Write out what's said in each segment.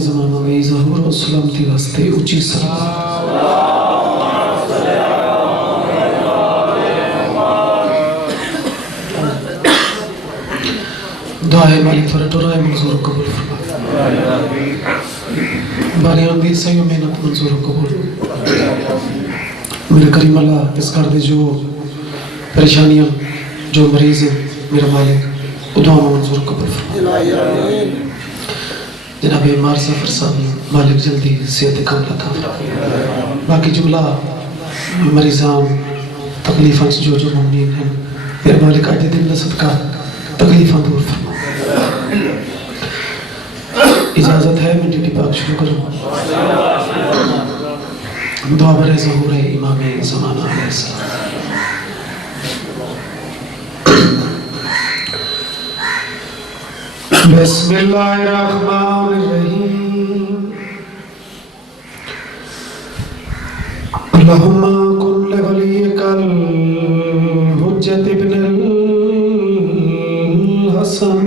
ज़माना में ज़हूर और सलामती वास्ते ऊंची सलाम। दुआए मालिक फरटोराए मंजूर कबूल फरमा। बारियां दी सही मेहनत मंजूर कबूल। मेरे करीम अल्लाह इस घर दे जो परेशानियां जो मरीज हैं मेरा मालिक दुआ मंजूर कबूल फरमा। जनाब बीमार सफर साहब मालिक जल्दी सेहत कामला था फरमा। बाकी जुमला मरीजान तकलीफां जो जो मुमकिन हैं मेरे मालिक आज दिन सदका तकलीफां दूर फरमा। इजाजत है मैं ड्यूटी पाक शुरू करूँ। दुआ बरे ज़हूर है इमाम ज़माना अलैहिस्सलाम। बिस्मिल्लाहिर्रहमानिर्रहीम। अल्लाहुम्मा कुन लिवलियकल हुज्जत इब्नुल हसन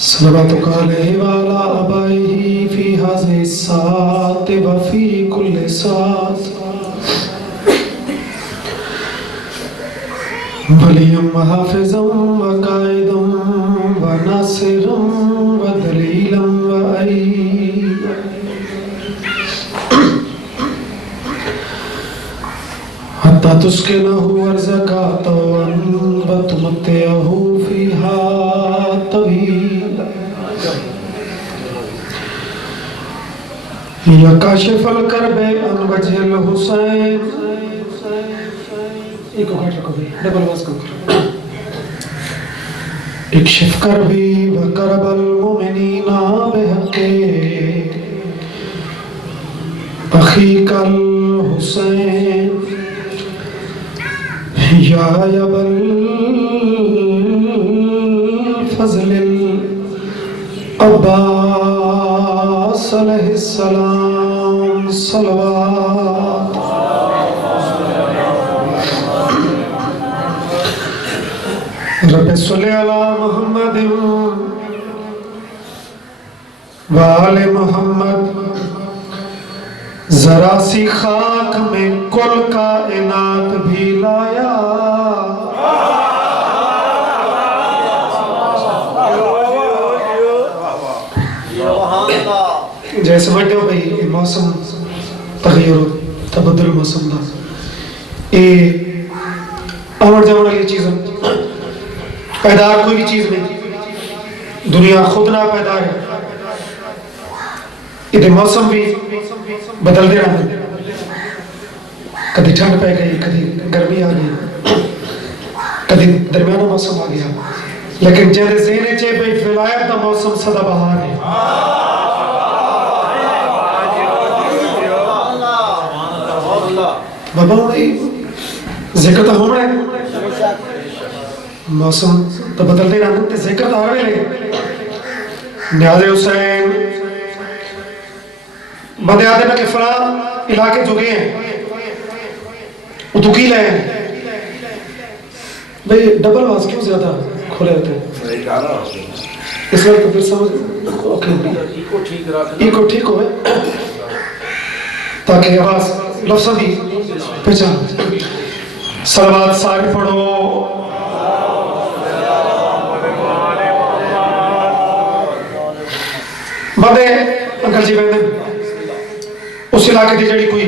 सल्लल्लाहु अलैहि वाला अबाइही फी हाज़िहि सात व फी कुल्लि सात वलियम व हाफ़िज़म व काइदम व नासिरम व दलीलम व अय्यद हत्ता तुस्किनहु अर्ज़का तवन व तुमत्तिअहु फ़ीहा तवीला या काशिफल करबे अन वजहिल हुसैन। एक घाट रखो भाई डबल आवाज कम करो। इक्शिफ करबी व करबल मुमिनीना बिहक़े अख़ीकल हुसैन या अबल फज़लिल अब्बास अलैहिस्सलाम सलवात। रब्बि सल्लि अला मुहम्मदिन व आले मुहम्मद। जरा सी खाक में कुल कायनात भी लाया। जैसे समझते हो भाई मौसम तगय्युर तबद्दुल मौसम दा ये आमड़ जामड़ वाली चीज पैदार कोई भी चीज नहीं दुनिया खुद ना पैदार है। ये मौसम भी बदलते रहते कभी ठंड पै गई कभी गर्मी आ गई कभी दरमियाना मौसम आ गया लेकिन जेदे ज़हन च भाई विलायत दा मौसम सदाबहार है। बाबा जिक्र तो होना है मौसम तो बदलते रहते जिक्र तो हर वेले न्याज़े हुसैन बंदे आते ना कि फला इलाके जुगे हैं वो दुखी ले भाई डबल आवाज क्यों ज्यादा खोले होते हैं इस वक्त तो फिर समझ ओके इको ठीक हो ताकि आवाज लफ्ज़ों की पहचान। सलवात सारे पढ़ो। बंदे अंकल जी कहते उस इलाके की जड़ी कोई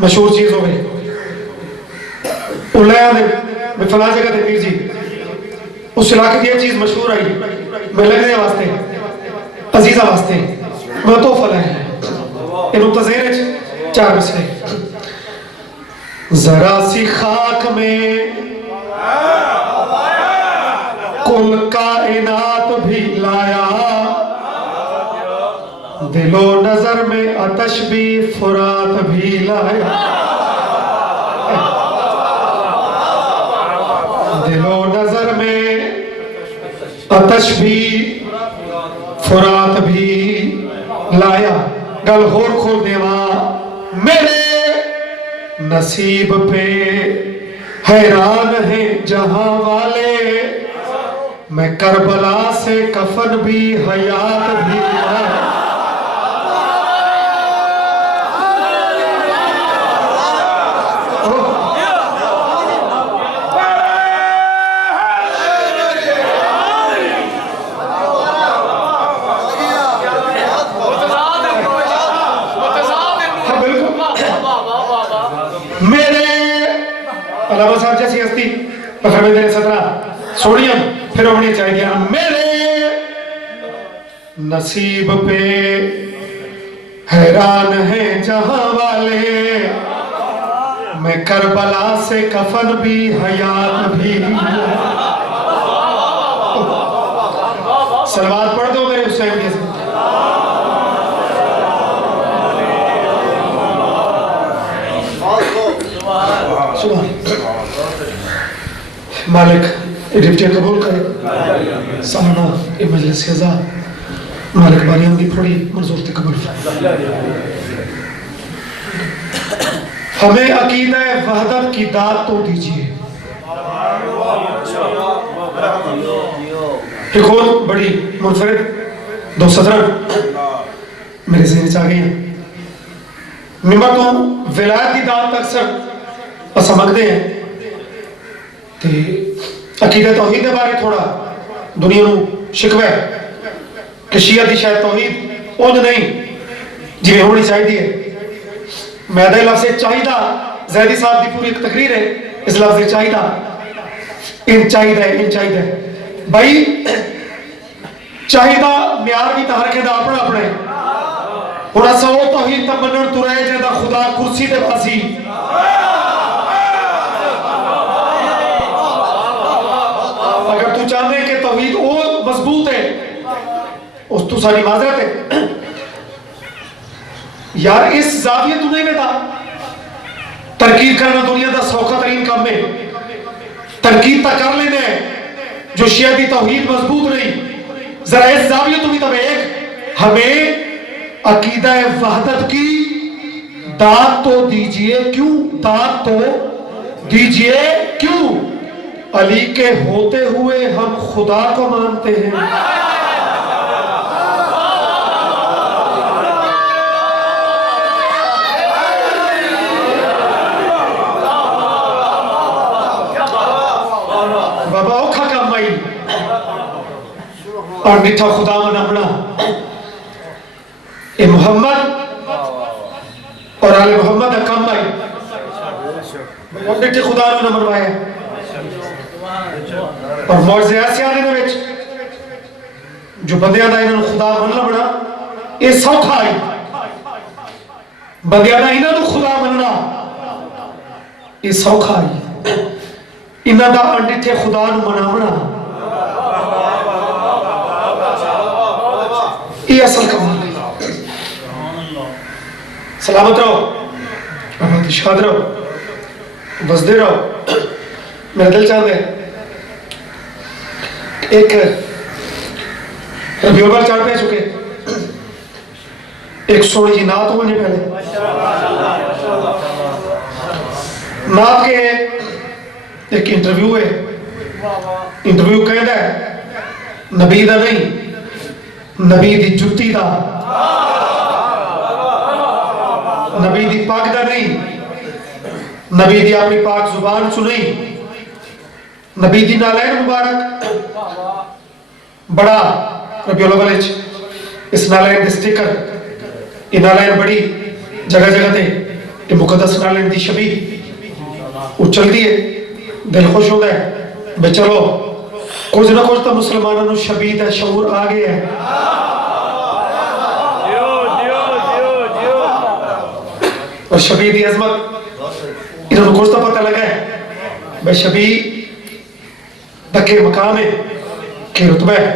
मशहूर चीज हो गई फला जगह थे पीर जी उस इलाके की चीज मशहूर आई मैं लगने वास्ते अजीजा वास्ते मैं तो फला है इन तज़ीर चार मसले। जरा सी खाक में कुल कायनात भी लाया दिलो नजर में आतश भी फुरात भी लाया। दिलो नजर में आतश भी फुरात भी लाया। गल होर खोल देवा मेरे नसीब पे हैरान है जहां वाले मैं करबला से कफन भी हयात भी अलावा साहब जैसी हस्ती मेरे 17 सोनिया फिर होनी चाहिए मेरे नसीब पे हैरान है जहां वाले मैं करबला से कफन भी हयात भी सलवात पढ़ दो मेरे हुसैन के साथ मालिक डिप्टी कबूल करे सामना ये मजलिस खज़ा मालिक बारियां की थोड़ी मंजूर से कबूल हमें अकीदा वहदत की दात तो दीजिए। एक और बड़ी मुनफरिद दो सदर मेरे ज़हन से आ गई हैं मिम्बर तो विलायत की दात अक्सर समझते हैं अकीदा तौहीद के बारे थोड़ा दुनिया को शिकवा कि शिया की शायद तौहीद उन नहीं जिवें होनी चाहिए। मैदा लफ्ज़ चाहिदा ज़ैदी साहब की पूरी एक तकरीर है इस लफ्ज़ चाहिदा इन चाहिए भाई चाहिदा म्यार भी तो हर किसी अपना अपना हुण असां वो तौहीद तां मनण तुरे जिहदा खुदा कुर्सी ते बासी अगर तू चाहते कि तौहीद वो मजबूत है उस तू सारी माजरत है यार इस जाविये तू नहीं बेटा तरकीब करना दुनिया का सौखा तरीन काम है तरकीब तक कर लेने जो शिया की तौहीद मजबूत नहीं जरा इस जाविये तू भी तब एक हमें अकीदा वहदत की दात तो दीजिए क्यों दात तो दीजिए क्यों अली के होते हुए हम खुदा को मानते हैं। बाबा औखा काम भाई और मीठा खुदा मनाना ये मोहम्मद और आले मोहम्मद का काम भाई मीठे खुदा ने मनवाया और मौजे ऐसे दे विच जो बंदियां दा इन्हां नूं खुदा मन लबना ये सौखा है बंदियां दा इन्हां नूं खुदा मनना ये सौखा है इन्हां दा अनडिठे खुदा नूं मनावना ये असल कमाल है। सलामत रहो आबाद शाद रहो बसदे रहो मेरा दिल चाहता है एक रबीउल अव्वल चढ़ पे चुके एक सोनी जी नात होने पहले नात के एक इंटरव्यू है इंटरव्यू कहता है नबी दा नहीं नबी दी जुत्ती दा नबी दी पग दा नहीं नबी दी अपनी पाक जुबान चु नहीं नबी दी नालैन मुबारक बड़ा रबीउल अव्वल इस नालैन दे स्टिकर ये नालैन बड़ी जगह जगह ते ये मुकद्दस नालैन दी छवि उछलती है दिल खुश होता है भाई चलो कुछ ना कुछ तो मुसलमानों को छवि का शऊर आ गया है। और छवि की अजमत इन्होंने कुछ तो पता लगा है भाई छवि के मकाम है के रुतबा है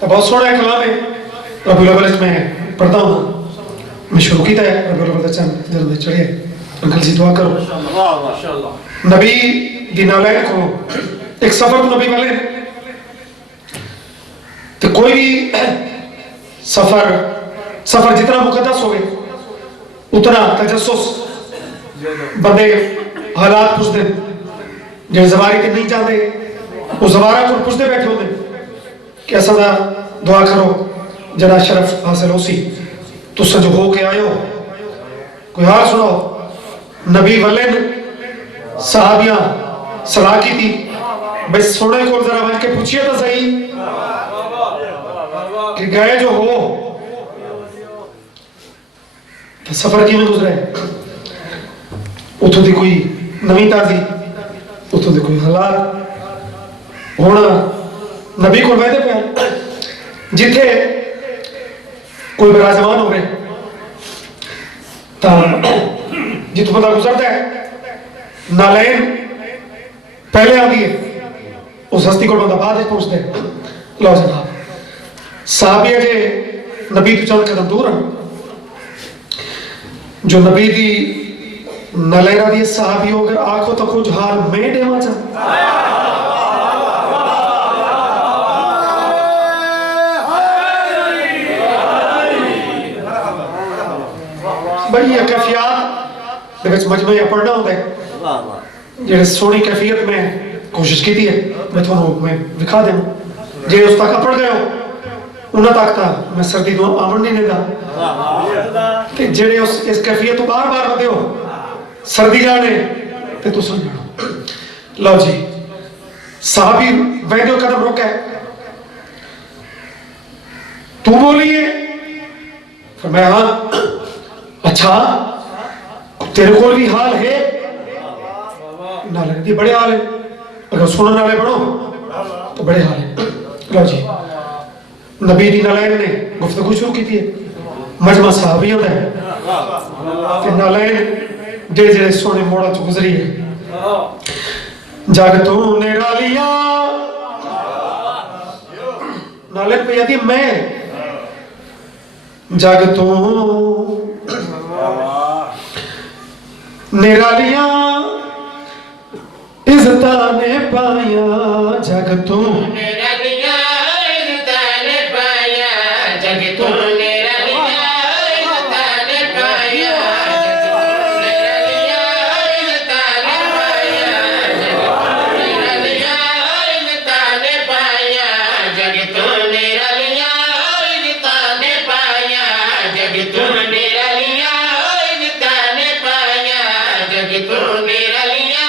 तो बहुत सोहना कलाम है रबीउल अव्वल में पढ़ता हूँ मैं शुरू किया है रबीउल अव्वल चंद जरूर चढ़े अंकल जी दुआ करो नबी दी नालैन को एक सफर तो नबी वाले तो कोई भी सफर जितना मुकद्दस हो उतना तजस्सुस बंदे हालात पूछते जो जवारी के नहीं चाहते वो जवारा को पुछते बैठे होते कि असा दा दुआ करो जरा शरफ हासिल हो सी तुसा जो हो के आए हो कोई हाल सुनाओ। नबी वाले ने सहाबियां सलाह की थी भाई सोने को जरा बन के पूछिए तो सही कि गए जो हो तो सफर किवें गुजरा है उतों की कोई नवी ताजी उतों के कोई हालात होना नबी को वहदे पे जिथे कोई विराजमान हो जित बंदा गुजरता है नालैन पहले आती है उस हस्ती को बंदा बाद पहुंचता है। लो जनाब साहबिया के नबी तो चंद कदम दूर हैं जो नबी दी नलैरा दी साहबी हो अगर आखो तो कुछ हाल में देवा चाह बड़ी कैफियत दे विच मजमे पढ़ना होता है जेड़े सोहनी कैफियत में कोशिश की है मैं थोड़ा मैं दिखा दें जे उस तक पढ़ गए हो उन्हें तक था मैं सर्दी तो आवन नहीं देता कि जेड़े उस इस कैफियत तो बार बार बदे हो सर्दी जाने ते तू सुन लो जी साहबी वैद्यो कदम रोका तू बोलिए फिर मैं हाँ अच्छा तेरे को भी हाल है ना लगती बड़े हाल है अगर सुनने वाले बनो तो बड़े हाल है। लो जी नबी दी नालैन ने गुफ्तगू शुरू की थी मजमा साहबी होता है कि नालैन जे जे सोने मोड़ा चो गुजरी है जग तू निरालिया नालैन पे यदि मैं जग तू निरालिया इज़्ज़ता ने पाया जग तू निरालिया इज़्ज़ता ने पाया जग तू निरालिया इज़्ज़ता ने पाया निरालिया इज़्ज़ता ने पाया निरालिया इज़्ज़ता ने पाया जग तू निरालिया इज़्ज़ता ने पाया जग तू निरालिया इज़्ज़ता ने पाया जग तू निरालिया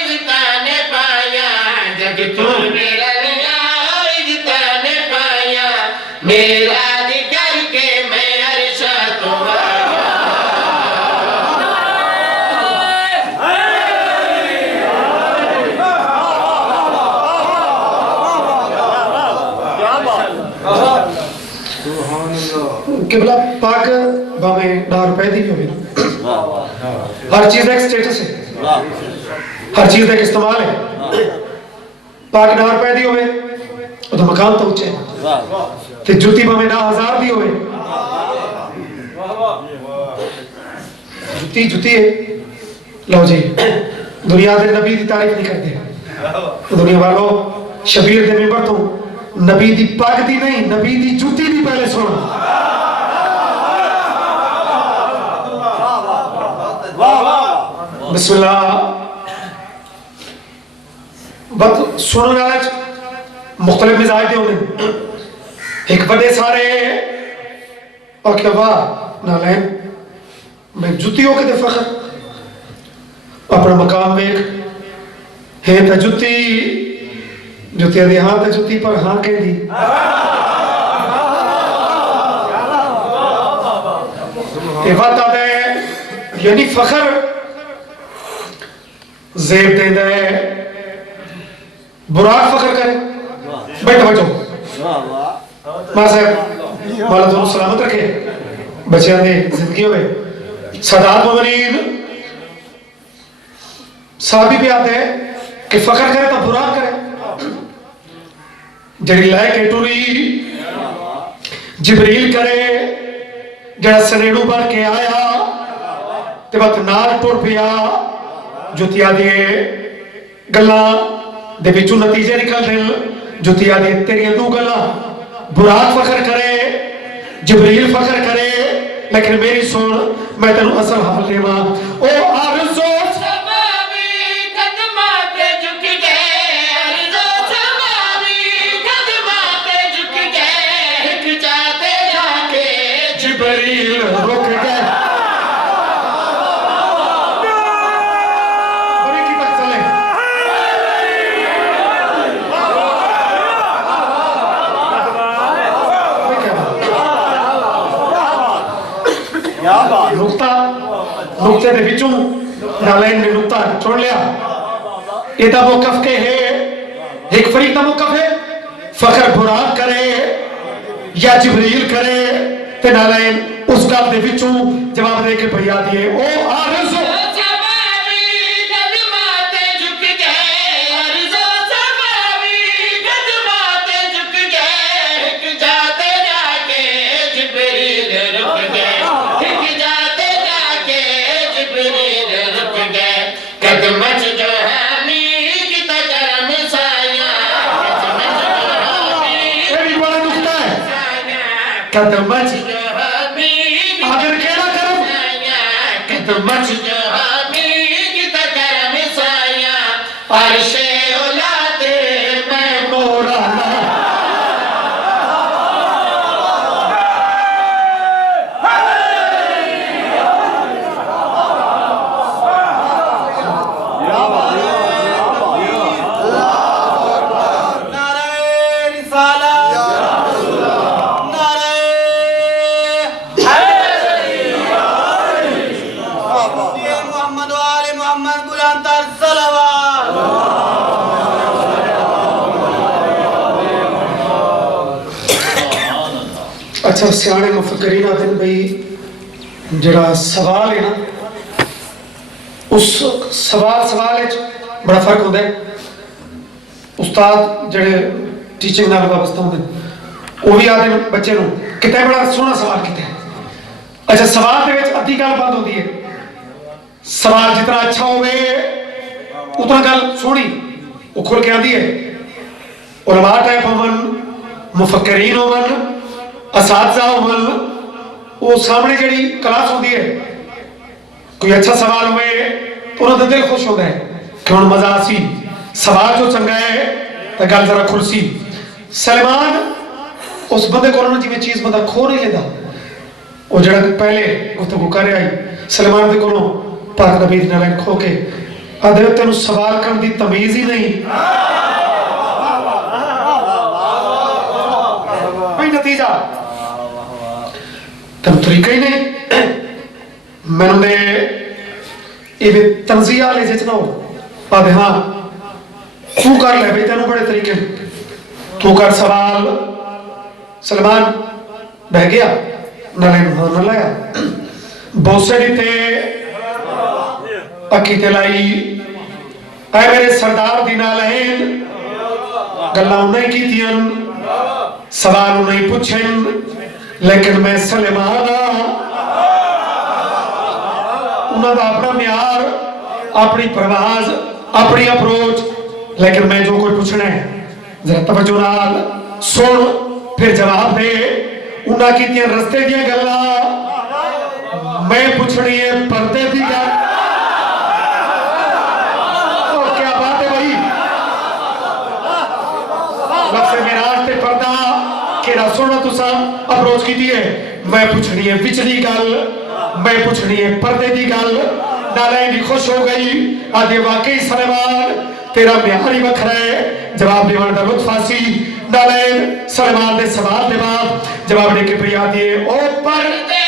इज़्ज़ता ने पाया जग तू निरालिया इज़्ज़ता ने पाया मेरा जिक्र के मैं अर्शा तो किबला पाक भावे ₹10 दी भी हो हर चीज एक स्टेटस है हर चीज एक इस्तेमाल है पाक ₹10 दी होवे तो मकाम तो ऊंचे ते जुती भावे 10,000 दी होवे जुती जुती है। लो जी दुनिया दे नबी दी तारीफ नहीं करते दुनिया वालों शबीर दे मिंबर तो नबी दी पग दी नहीं नबी दी जुती दी पहले सुनो बिस्मिल्लाह बत सुनने वाले मुख्तलिफ मिजाज दे होने एक बड़े सारे और क्या वाह नालैन मैं जुतियों के दे फखर अपना मकाम में है तो जुती जुतिया दी हाँ तो जुती पर हाँ कह दी ये बात आता है यानी फखर जेब दे दे बुराक फखर करे बैठो बैठो मां साहब माला दोनों सलामत रखे बच्चों ने जिंदगी में सदात मोमिनीन साहबी भी आते हैं कि फखर करे तो बुराक करे जड़ी लाए के टूरी जिब्रील करे जड़ा सनेड़ू बन के आया ते वक्त नाल टुर पिया जुतिया दे गल्ला दे विचों नतीजे निकलदे जुतिया दे तेरियां दो गल्ला बुराक फखर करे जिब्रील फखर करे लेकिन मेरी सुन मैं तेनू असल हाल देवा ओ आरज़ो सबाबी कदमां ते झुक गए आरज़ो रुक गए बड़ी की तक चले नुकता नुकते दे विचों नालैन ने नुकता छोड़ लिया इदा मौकफ के है एक फरीक का मौकफ है फखर बुराक करे या जिब्रील करे ते नालैन उस गल दे विचों जवाब दे के भैया दिए ओ आरज़ू कदमच आदर केड़ा करम कदमच जो हामी की करम साया अर्शे औलादे मैं मोराना अच्छा सियाने मुफक्करीन आते हैं भाई जरा सवाल है ना उस सवाल बड़ा फर्क होता है उस्ताद जड़े टीचिंग नाल वाबस्ता होंदे वो भी आते हैं बच्चे को कितना बड़ा सोहना सवाल किया अच्छा सवाल दे विच अद्धी गल बंद होती है सवाल जितना अच्छा होवे उतना गल सोहनी वो खुल के आती है उलमा टाइप होवन मुफक्करीन होवन असातिज़ा होवन वो सामने जड़ी क्लास होती है कोई अच्छा सवाल हुए तो उन्होंने दिल खुश होता है कि हुण मजा आसी सवाल जो चंगा है तो गल जरा खुलसी सलमान उस बंदे को जिवें चीज बंदा खो नहीं लेता वो जड़ा पहले गुफ्तगू कर रहा है सलमान दे कोलों पाक नबी दी नाल खो के आदे तेन सवाल करने की तमीज ही नहीं कोई नतीजा तब तरीका ही नहीं मैंने ये तंजिया ले जितना हो आदे हाँ तू कर ले भाई तेन बड़े तरीके तू कर सवाल सलमान बह गया नाले न लाया बोसे दी अकी लाई ऐ मेरे सरदार दी नालैन गल्लां उन्हें कीतियां सवाल उन्हें पूछन लेकिन मैं सलेमान उन्होंने अपना म्यार अपनी प्रवाज अपनी अप्रोच लेकिन मैं जो कोई पूछना है जरा तवज्जो नाल सुन फिर जवाब दे उन्हें कीतियां रस्ते दी गल्लां मैं पूछनी है पर्दे दी गल क्या बात है भाई लफ्ज़ मेराज ते पर्दा केड़ा सोना तुसा अप्रोच की है मैं पूछनी है पिछली गल मैं पूछनी है पर्दे की गल नालैन खुश हो गई आदि वाकई सलमान तेरा म्यार ही वखरा है जवाब देने का लुत्फ आसी नालैन सलमान के सवाल के बाद जवाब दे के पे आदि ओ पर्दे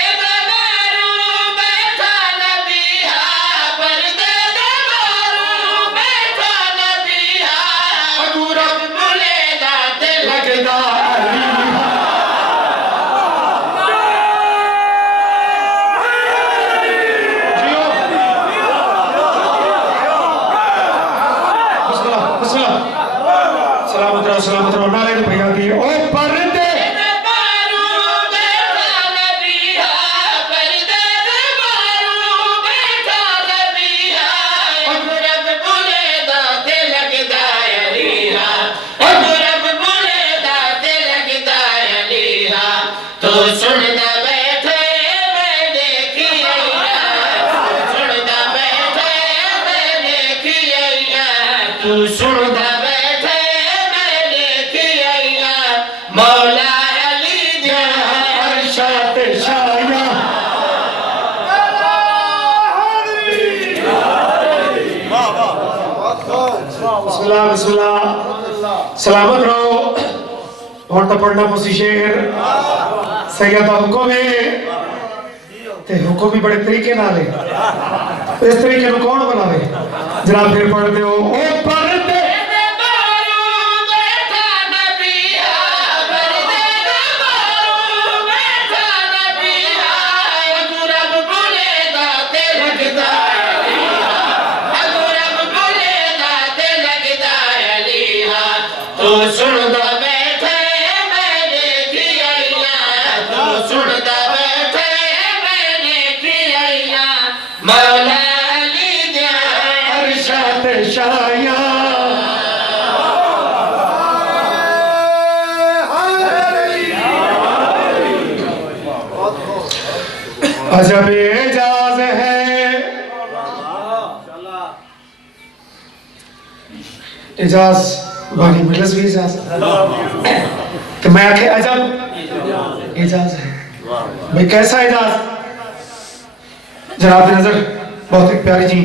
सलामत रहो नाले भैया दिए ओ पर्दे तो सुनता बैठे मैं देखी सुनता बैठे मैं देखी तू सुनता मौला अली जहाँ अरशात शाया बिस्मिल्लाह बिस्मिल्लाह सलामत रहो। और तो पढ़ना मुसी शेर सैयदा हुक्म है ते हुक्म भी बड़े तरीके नाल है। इस तरीके में कौन बनावे जनाब? फिर पढ़ते हो ओ पढ़ते तो सुनदा बैठे मैंने किया, तो सुनदा बैठे मैंने किया, मौला अली दे अरशद शाया अजब एजाज है। एजाज बाकी मिलस भी एजाज तो मैं आखे अजब एजाज है भाई। कैसा एजाज? जनाब नजर बहुत एक प्यारी जी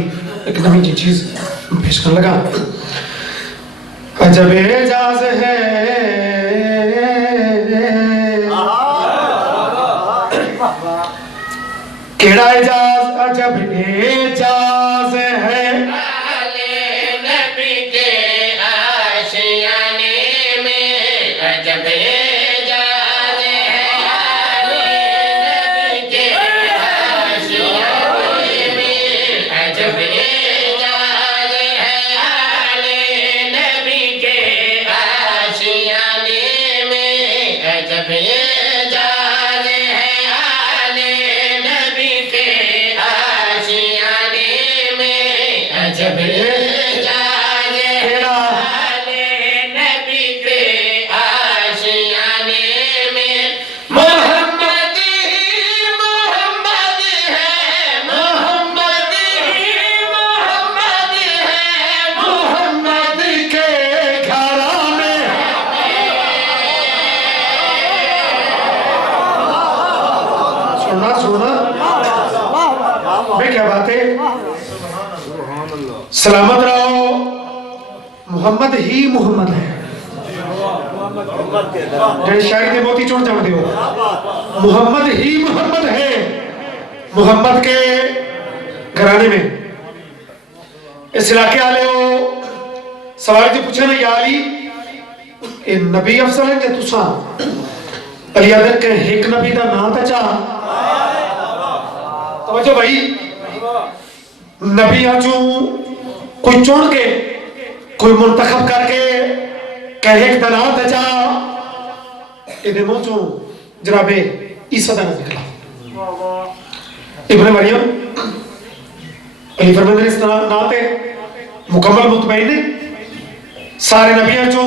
एक नवी की चीज पेश करने लगा। अजब एजाज है केड़ा एजाज? अजब एजाज है सलामत रहो। मुहम्मद ही मुहम्मद है जेड़े शायद के मोती चुन जाते हो। मुहम्मद ही मुहम्मद है। मुहम्मद के घराने में इस इलाके वाले हो सवाल जो पूछे ना या अली ये नबी अफसर है क्या तुसा? अली आदर के एक नबी का नाम था चाह तो भाई नबिया चू कोई चुन के कोई मुंतखब करके कहे दना दजा इधे मुंह चू जनाबे ईसा दा निकला इब्ने मरियम अली फरमाते इस नाम ते मुकम्मल मुतमईन ने सारे नबिया चू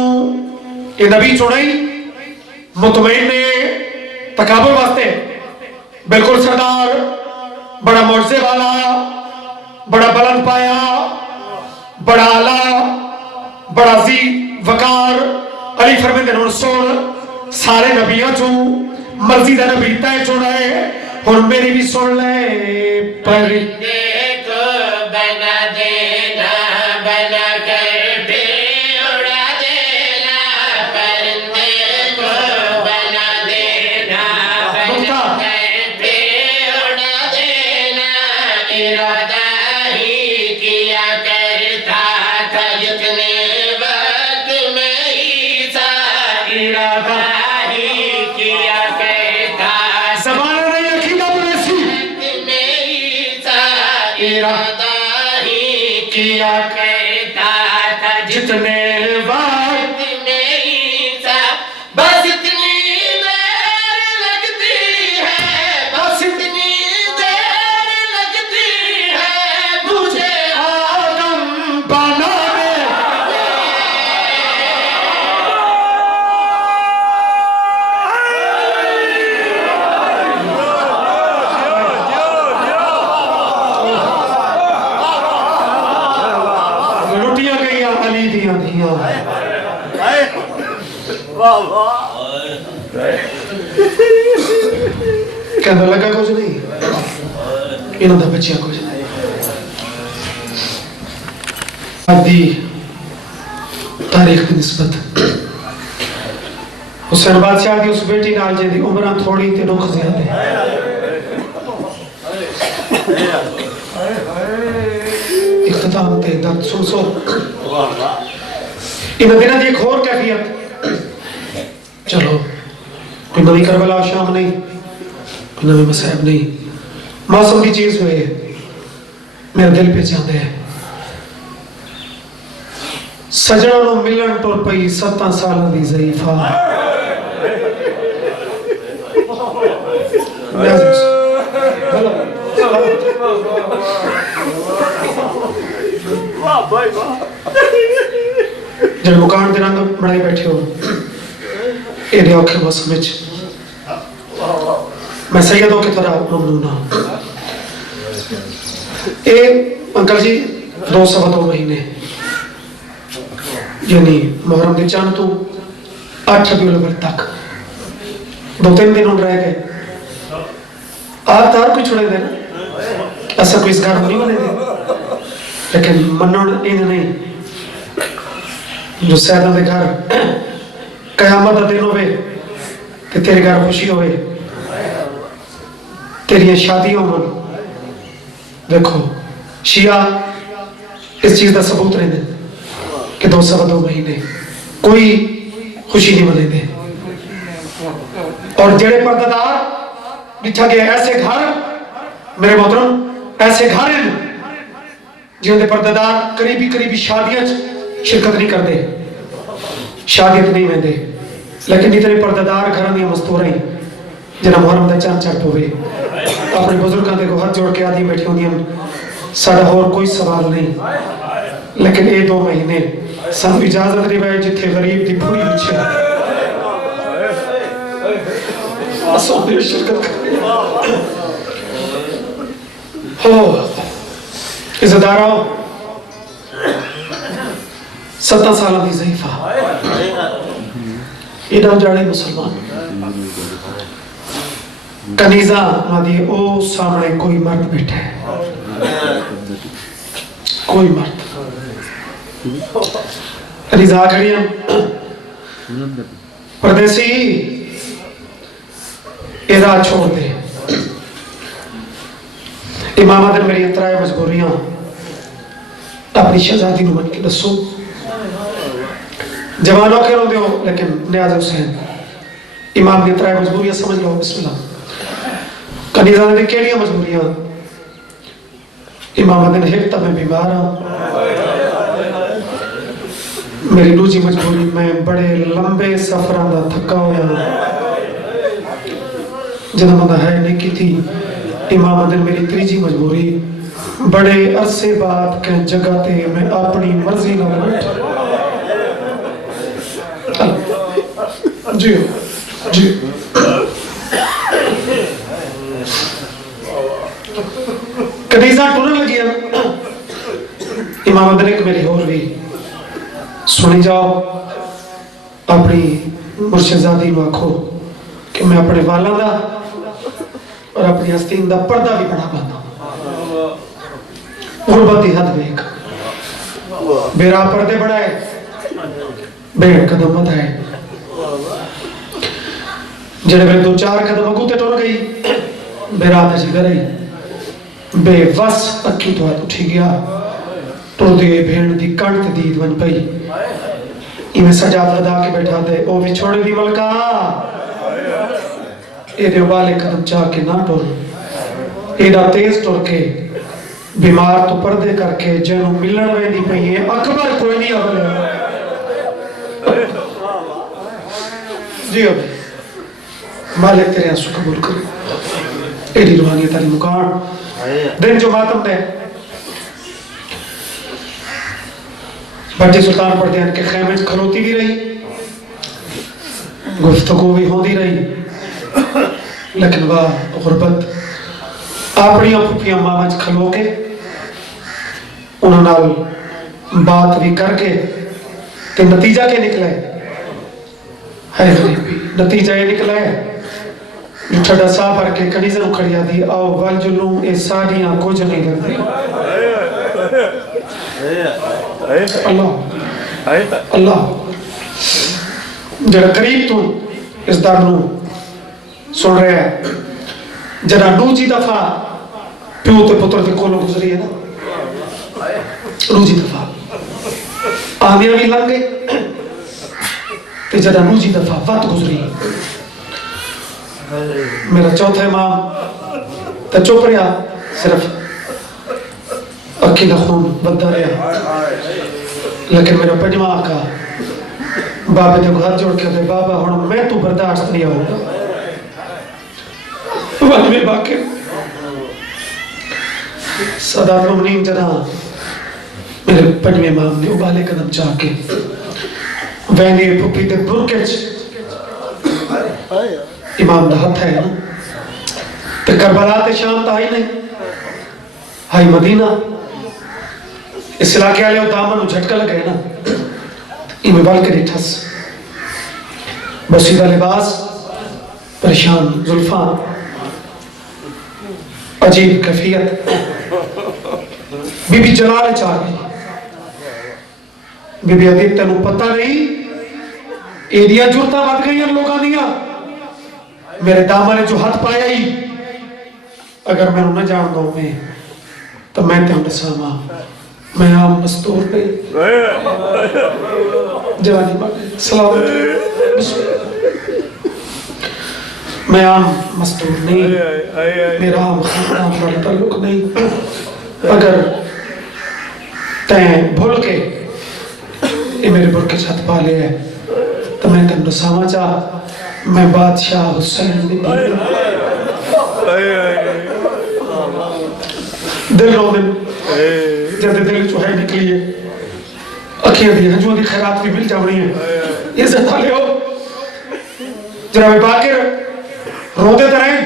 ये नबी चुनाई मुतमईन ने तकाबुल वास्ते बिल्कुल सरदार बड़ा मुआज़े वाला बड़ा बुलंद पाया बड़ा आला बड़ा जी वकार अली फरमाते हैं सुन सारे नबियों चू मर्जी का नबी तय चुना है और मेरी भी सुन ले। परिंदे को बना देना बना कर भी उड़ा देना। परिंदे को बना देना बना कर भी उड़ा देना। इरादा ही किया करता था जितने वक्त में ईसा। इरादा ही किया करता ज़माना नहीं अखीदा बुरेसी में ईसा। इरादा ही किया करता था जितने वक्त में ईसा। बस इतनी देर लगती है बस इतनी देर लगती है मुझे आदम बनाने। लुटिया गई अली दियां धियां कहने लगा कुछ नहीं इन्हों का बच्चिया कुछ नहीं। तारीख की निस्बत हुसैन बादशाह की उस बेटी नाल जिहदी उम्र थोड़ी ते दुख ज्यादा इख्तिताम ते दर्द सुन सो इन दिनों की एक होर कैफियत चलो कोई नवी करबला शाम नहीं कोई नवी मसैब नहीं मौसम की चीज हुई है मेरा दिल पे चाहते हैं सजना नु मिलन टुर पई 7 साल दी ज़ईफा जब मुकान दे रंग बनाई बैठे हो एडे औखे मौसम विच मैं सैयद होके थोड़ा ममनून हाँ ए अंकल जी 2 महीने यानी मुहर्रम के चंद तो 8 रबीउल अव्वल तक 2-3 दिन रह गए आप तार कोई छुड़े दे ना ऐसा कोई इस घर नहीं बने दे लेकिन मनन इन नहीं जो सैदा दे घर कयामत का दिन होवे ते तेरे घर खुशी होवे तेरी शादी हो देखो शिया इस चीज का सबूत रहते कि 2 महीने कोई खुशी नहीं मनाते और जेड़े पर्दादार दिखा गया ऐसे घर मेरे मोहतरम ऐसे घर जिन्हें पर्दादार करीबी शादियां शिरकत नहीं करते शादी नहीं वेंदे लेकिन इतने पर्दादार घर दी मस्तूर जिन्हें मुहर्रम का चंद चढ़ पवे अपने बुजुर्गों के हाथ जोड़ के आदि बैठी होंगी साडा होर कोई सवाल नहीं लेकिन ये 2 महीने सानू इजाजत नहीं पाई जिथे गरीब की पूरी शिरकत हो इज्जतदारों 7 साल की ज़ईफा एडा उजाड़े मुसलमान कनीजा मादी ओ सामने कोई मर्द बैठा है कोई मर्द कनीजा खड़ी परदेसी एदा छोड़ दे इमाम दिन मेरी त्राए मजबूरियां अपनी शहजादी को मन के दसो जवानों के रोंदे हो लेकिन नियाज हुसैन इमाम की त्राए मजबूरियां समझ लो बिस्मिल्लाह कनीजा ने केड़ियां मजबूरियां इमाम दिन हिक तब मैं बीमार हाँ मेरी दूसरी मजबूरी मैं बड़े लंबे सफर का थका होया जब मैं है नहीं की थी इमाम दिन मेरी तीसरी मजबूरी बड़े अरसे बाद के जगह ते मैं अपनी मर्जी ना जी जी कनीजा टुरन लगी इमाम दिन एक मेरी होर भी सुनी जाओ अपनी मुर्शिदादी को आखो कि मैं अपने वालों का और अपनी आस्तीन का पर्दा भी बना पाता गुरबत की हद वेख बेरा पर्दे बढ़ाए भेड़ कदम है जेड़े मेरे 2-4 कदम अगू ते टुर गई बेरात जिगर आई बेवस अखी तो उठी गया टुरदी भेड़ की कण ते दीद बन पई इवें सजाद लदा के बैठा दे ओ विछोड़े दी मलका एदे वाले कदम चाह के ना टुर एदा तेज टुर के बीमार तो पर्दे करके जैनू मिलन वेंदी पई है अकबर कोई नहीं अगले जी अब मालिक तेरे आंसू कबूल करे एडी रूहानियत अली मुकान दिन जो मातम दे बच्चे सुल्तान पढ़ते हैं कि खैमे खलोती भी रही गुफ्तगू भी होती रही लेकिन वह गुरबत अपनी फुफियां मामा खलो के उन्होंने बात भी करके ते नतीजा क्या निकला है गरीबी नतीजा ये निकला है ठड़ा सा भर के कनीजा खड़िया दी आओ वल जुलूं ए साड़ियां कुछ नहीं लगती अल्लाह अल्लाह जरा करीब तू इस दर नूं सुन रहा है, जरा दूजी दफा प्यो ते पुत्र के कोलों गुजरी है ना, दूजी दफा आंदियां भी लंघ गए ते जरा दूजी दफा वत गुजरी। मेरा चौथा इमाम तो चुप रहा, सिर्फ अखी का खून बदता रहा, लेकिन मेरा पंजवा आका बाबे को हाथ जोड़ के कहे बाबा हुण मैं तू बर्दाश्त नहीं होगा। पंजवें बाके सदात मुमनीन जना मेरे पंजवें इमाम ने उबाले कदम चाह के वैने पुपी दे बुरके इमाम दा हथ है ना, ते करबला ते शाम ता आई नहीं, हाई मदीना इस इलाके वाले दामन झटका लगे ना, इनमें बाल के ठस बसीदा लिबास, परेशान जुल्फा, अजीब कैफियत। बीबी जलाल चाह गई। बीबी अदीब तेन पता नहीं एरिया जुरता बद गई लोगों दिया, मेरे दामा ने जो हाथ पाया ही अगर मैं न जान दो मैं तो मैं तेन दसावा मैं आम मस्तूर नहीं जवानी सलाम मैं आम मस्तूर नहीं, मेरा आम खानदान वाला ताल्लुक नहीं। अगर तैं भूल के ये मेरे बुरके छत पा ले है तो मैं तेन दसावा चाह मैं बादशाह हुसैन नहीं दिल रो दिन जब दिल जो है निकली है अखियां दी हजूं दी खैरात भी मिल जावनी है इज्जत वाले हो जनाब बाकिर रोते तो रहे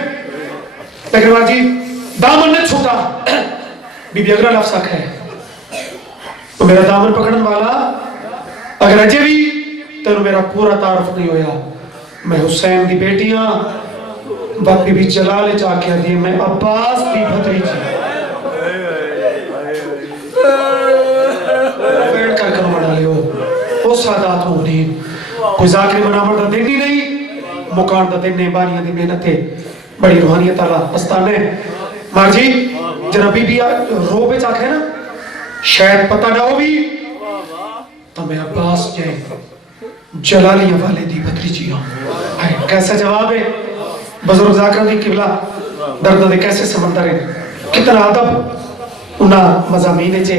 लेकिन बाजी दामन ने छूटा। बीबी अगला लफ्ज़ है तो मेरा दामन पकड़ने वाला अगर अजे भी तेन मेरा पूरा तारुफ नहीं होया, मैं हुसैन की बेटियां बाकी भी जलाल चाके दी मैं अब्बास की भतीजी सादात होनी कोई जाकिर मनावर दा दिन ही नहीं, मुकान दा दिन बानियां दी मेहनत है बड़ी रूहानियत वाला अस्ताने। मां जी जरा बीबी रो पे चाखे ना शायद पता ना हो भी तो मैं अब्बास जे जलालिया वाले दी भतीजी हूं। हाय कैसा जवाब है बुजुर्ग जाकिर दी किबला दर्द दे कैसे समझदार है, कितना अदब उना मज़ामीन चे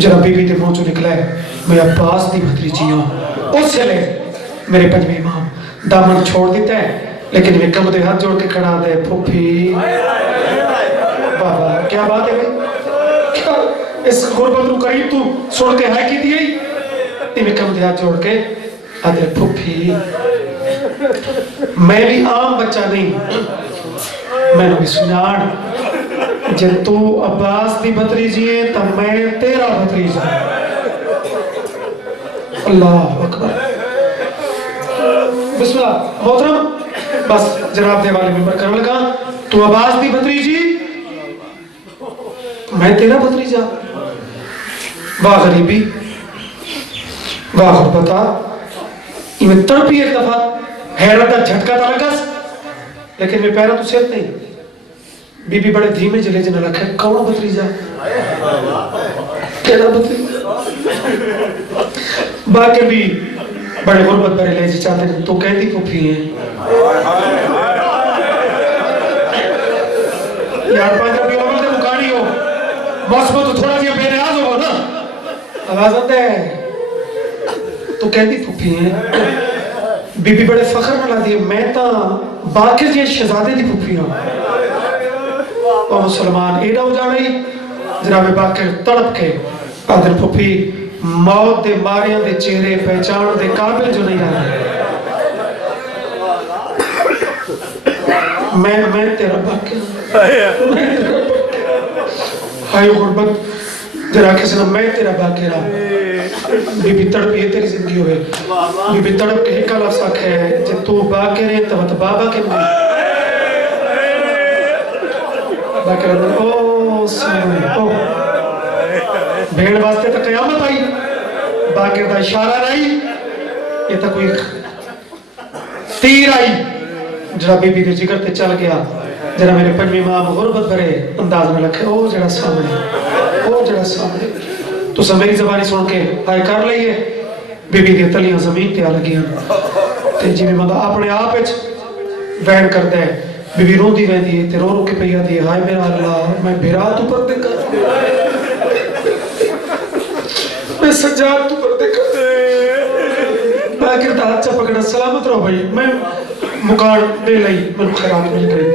जरा बीबी ते मुंह चो निकला है मैं अब्बास दी भतीजी हूं। उस चले मेरे पंजवें इमाम दामन छोड़ देता है लेकिन वे कम दे हाथ जोड़ के खड़ा दे फूफी बाबा क्या बात है भाई, क्या इस गुरबत को करीब तू सुन के है की दी इन्हें कम दे हाथ जोड़ के आदे फूफी मैं भी आम बच्चा नहीं, मैंने भी सुनान जे तू अब्बास दी भतीजी है तो मैं तेरा भतीजा। अल्लाह अकबर बिस्मिल्लाह मोहतरम बस जनाब दे वाले मिंबर करने लगा तू अब्बास दी भतीजी मैं तेरा भतीजा। वाह गरीबी वाह गुरबता इवें तड़पी एक दफा हैरत का झटका तो लगा लेकिन मैं पैरा तो सेहत नहीं। बीबी बड़े धीमे जले जना रखे कौन भतीजा तेरा भतीजा। बाकी भी बड़े गुरबत भरे ले चाहते हैं तो कहती फूफी है यार पांच रुपये अमल से मुकानी हो मौसम तो थोड़ा सा बेनियाज हो ना आवाज आते है तो कहती फूफी है। बीबी बड़े फखर में ला दिए मैं तो बाकी जी शहजादे दी फूफी हूं और मुसलमान एडा हो जा रही जनाब बाकी तड़प के आदर फूफी मौत दे मारियां दे चेहरे पहचान दे काबिल जो नहीं रहा मैं तेरा बाकी हाय गुरबत जरा किसी ने मैं तेरा बाकी रहा। बीबी तड़प ये तेरी जिंदगी होवे बीबी तड़प के एक लफ्ज़ आखे जे तू बाकी रहे तब तो बाबा के बाकी रहा ओ सुन ओ भेड़ वास्ते तो कयामत आई बाकिर का इशारा नहीं, ये तो कोई तीर आई जरा बीबी के जिगर ते चल गया। जरा मेरे पंजवीं इमाम गुरबत भरे अंदाज में लखे ओ जरा सामने तुसा मेरी जबानी सुन के हाय कर लईए। बीबी दी तलियां जमीन ते आ लगियां ते जिवें बंदा अपने आप विच वैन करदा है। बीबी रोंदी रहंदी है ते रो रो के पई आंदी है हाय मेरा अल्लाह मैं बिरात ऊपर दे कर मैं सजाद ऊपर दे कर बाकिर दा हाथ पकड़ा सलामत रहो भाई मैं मुकान दे लई मैं खैरात मिल गई।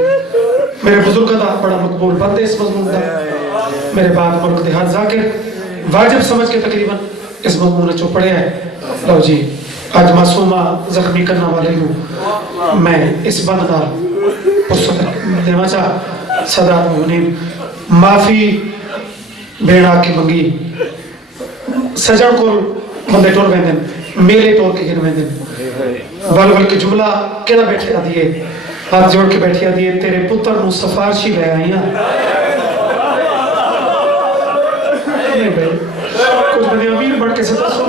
मेरे बुजुर्ग का बड़ा मकबूल बंद है इस मजमून का। मेरे बाद मुल्क दे हर जाकिर वाजिब समझ के तकरीबन इस मजमून चो पढ़े है। लो जी आज मासूमा जख्मी करने वाले हूँ मैं इस बंद नाल देना चाह सदात मुनीम माफी बेड़ा की मंगी। सजन को बंदे टोर वेंदे मेले टोर के गिन वेंदे बल के जुमला केड़ा बैठे आदि है हाथ जोड़ के बैठी आदि है तेरे पुत्र नु सिफारिशी ले आई हां। नहीं भाई कुछ बंदे अमीर बढ़ के सदा सुन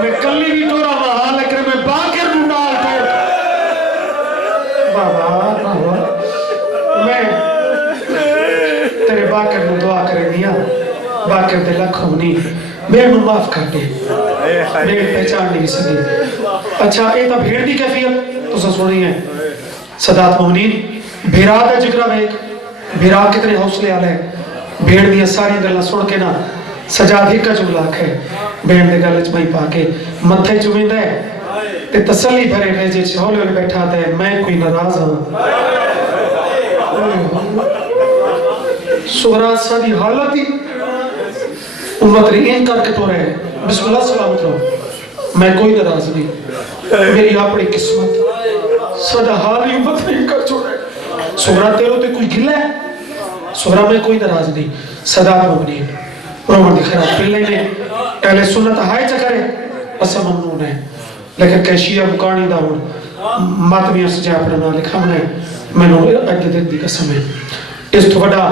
मैं कल्ली भी टोरा वहां लेकिन मैं बाकिर नु डाल के बाबा मैं तेरे बाकिर नु दुआ करे दिया बाकिर दे लख होनी मेरे माफ कर दे मेरी पहचान नहीं सकी। अच्छा ये तो भेड़ की कैफियत तो सुनी है सदात मोहनीन भेड़ा का जिक्र है। भेड़ा कितने हौसले वाले है। भेड़ दी सारी गल्लां सुन के ना सजाद एक जुमला है भेड़ दे गल च मई पा के मथे चुमिंदा है ते तसल्ली भरे रहे जे हौले हौले बैठा ते मैं कोई नाराज हां। सुगरा सादी हालत ही उम्मत री इन करके तो रहे बिस्मिल्लाह सलामत रहो मैं कोई नाराज नहीं मेरी अपनी किस्मत सदा हाल ही उम्मत नहीं कर छोड़े। सुगरा तेरो ते कोई गिला है सुगरा में कोई नाराज नहीं सदा मुगनी रोमन दी खैरात पहले ने अहले सुन्नत हाय च करे असा ममनून है लेकिन कैशिया मुकानी दा हुन मातमियां सजा अपना नाम लिखावना है मैनू अज दिन दी कसम है। इस तो बड़ा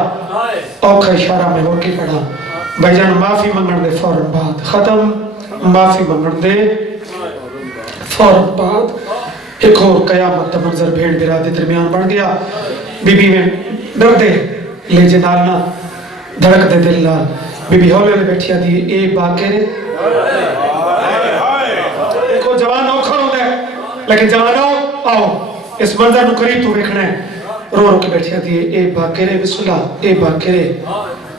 औखा इशारा में होके पड़ा भाईजान माफी मंगण दे फौरन बाद खत्म माफी मंगण दे फौरन बाद एक और कयामत का मंजर भेड़ बिरा दे दरमियान बन गया। बीबी में डर दे ले जे नाल ना धड़क दे दिल नाल बीबी हौले में बैठी आती ए बाकेरे देखो जवान औखा होता है लेकिन जवानो आओ इस मंजर नु करीब तू देखना है। रो रो के बैठी आती है ए बाकेरे बिस्मिल्लाह ए बाकेरे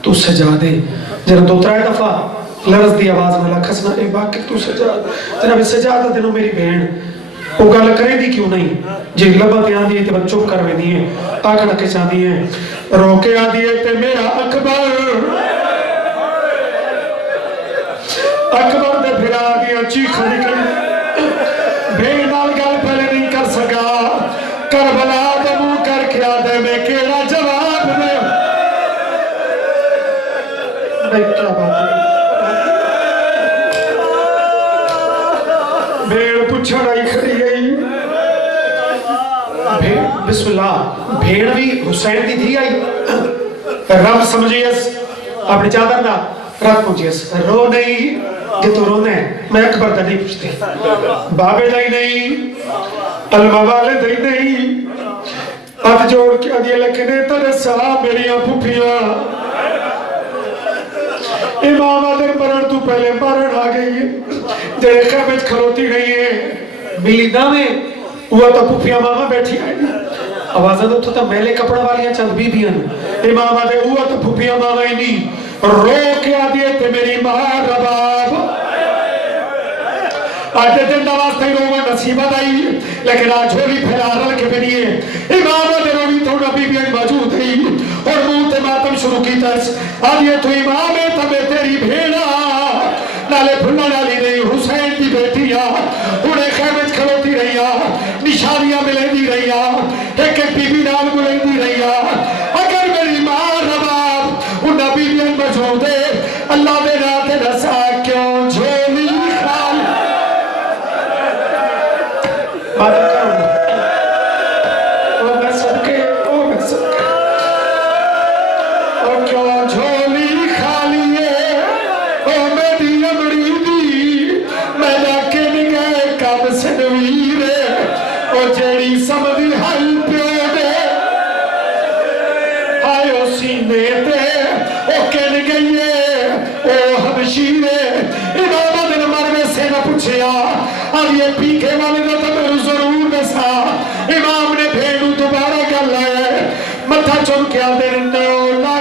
तू सजा दे जरा दो त्रै दफा लरज दी आवाज में लखस ना ए बाकी तू सजा जनाब सजा दा दिनो मेरी बहन वो गल करे दी क्यों नहीं जे लबा ते आंदी है ते चुप कर वेंदी है आखण के चांदी है रो के आंदी है ते मेरा अकबर अकबर दे फिरा दी चीखा निकली भेड़ नाल गल पहले नहीं कर सका करबला दे मुंह कर खिया दे मैं केड़ा जवाब दे क्या बात है भेड़ पुछड़ आई खड़ी गई बिस्मिल्लाह भेड़ भी हुसैन दी थी आई रब समझियस अपनी चादर ना रख पूछियस रो नहीं जे तो रोना है मैं अकबर का नहीं पूछती बाबे दा ही नहीं अलमा वाले दा ही नहीं हाथ जोड़ के आदि लेकिन तेरे साहब मेरिया फुफियां इमाम आदर मरण तू पहले मरण आ गई है जेड़े खैमे खलोती गई है बिल्ली दावे हुआ तो फुफिया मामा बैठी आई आवाज़ तो था मेले कपड़ा वालियां चंद बीबियां इमाम आदे हुआ तो फुफिया मामा ही नहीं रो के आदि ते मेरी मां रबाब आज दिन वास्ते रोवा नसीबत आई लेकिन आज होली फैला रल के बनिए इमाम आदे रोवी थोड़ा बीबियां मौजूद है और मुंह ते मातम शुरू की तस आज ये तो इमाम है तबे तेरी भेड़ा नाले भुन्ना डाली नहीं हुसैन की बेटियां उन्हें खैमे खलोती रहिया निशानियां मिलेंदी रहिया एक एक बीबी नाल मिलेंदी रहिया अगर मेरी मां रबाब उन बीबियां मौजूद है अल्लाह दे रात रसा क्यों झोली खाल बात करो ओ मैं सबके ओ क्यों झोली खाली है ओ जेड़ी समझी हल प्यो दे आयो सीने ते ओ कन गई ओ हबशीरे इमाम दिन मरवे से न पूछया अब ये पीके वाले का तो मैं जरूर दसा इमाम ने भेड़ू दोबारा गल है मथा चुम के आदे नो